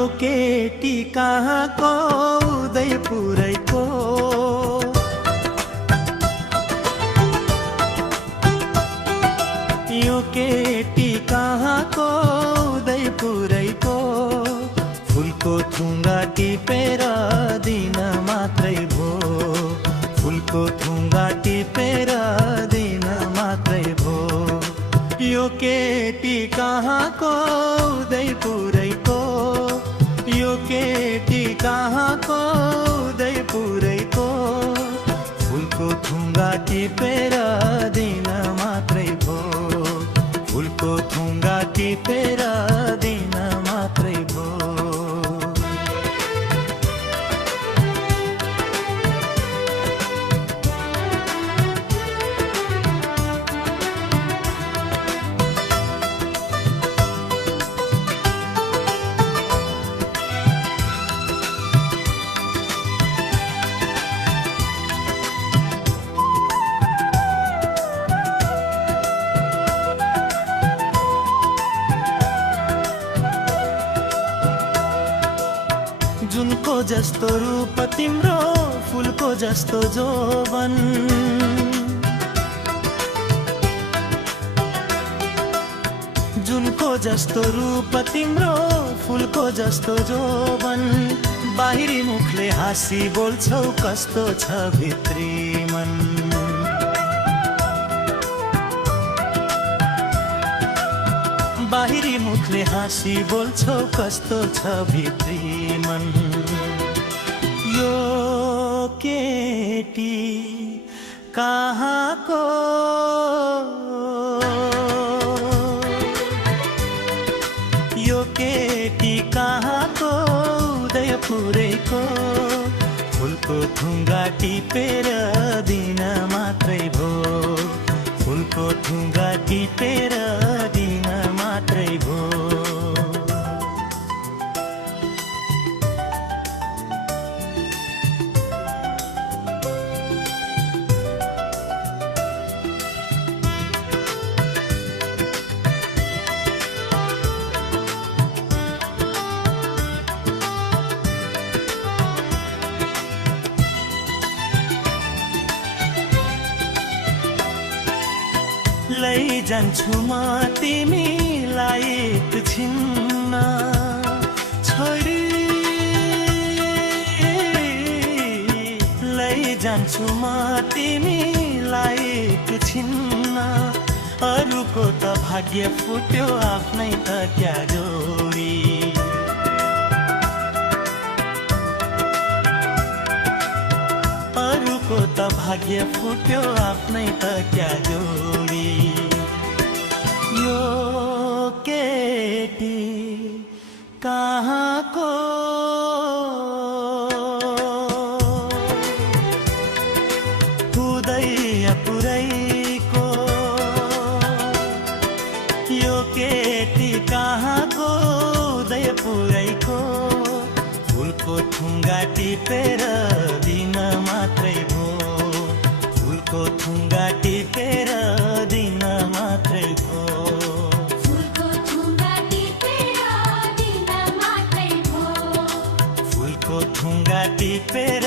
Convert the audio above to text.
यो केटी कहाँको उदयपुरैको यो केटी कहाँको उदयपुरैको फुलको थुङ्गा टिपेर दिन मात्रै भो फुलको थुङ्गा टिपेर दिन मात्रै भो यो केटी कहाँको उदयपुरैको यो केटी कहाँको उदयपुरैको फुलको थुङ्गा टिपेर दिन मात्रै भो फुलको थुङ्गा टिपेर दिन मात्रै भो जुनको जस्तो रूप तिम्रो फुलको जस्तो जोवन जुनको जस्तो रूप तिम्रो फुलको जस्तो जोवन बाहिरी मुखले हाँसी बोल्छौ कस्तो छ भित्री मन बाहिरी मुखले हाँसी बोल्छौ कस्तो छ भित्री मन यो केटी कहाँको यो केटी कहाँको उदयपुरैको फुलको थुङ्गा टिपेर दिन मात्रै भो फुलको थुङ्गा टिपेर दिन मात्रै भो लैजान्छु म तिमीलाई एकछिन छोडी लैजान्छु म तिमीलाई एकछिन अरूको त भाग्य फुट्यो आफ्नै त क्या जोडी अरूको त भाग्य फुट्यो आफ्नै त क्या जोडी यो केटी कहाँको उदयपुरैको यो केटी कहाँको उदयपुरैको फुलको थुङ्गा टिपेर दिन मात्रै भो फुलको थुङ्गा टिपेर दिन मात्रै भो फुलको थुङ्गा टिपेर दिन मात्रै भो फुलको थुङ्गा टिपेर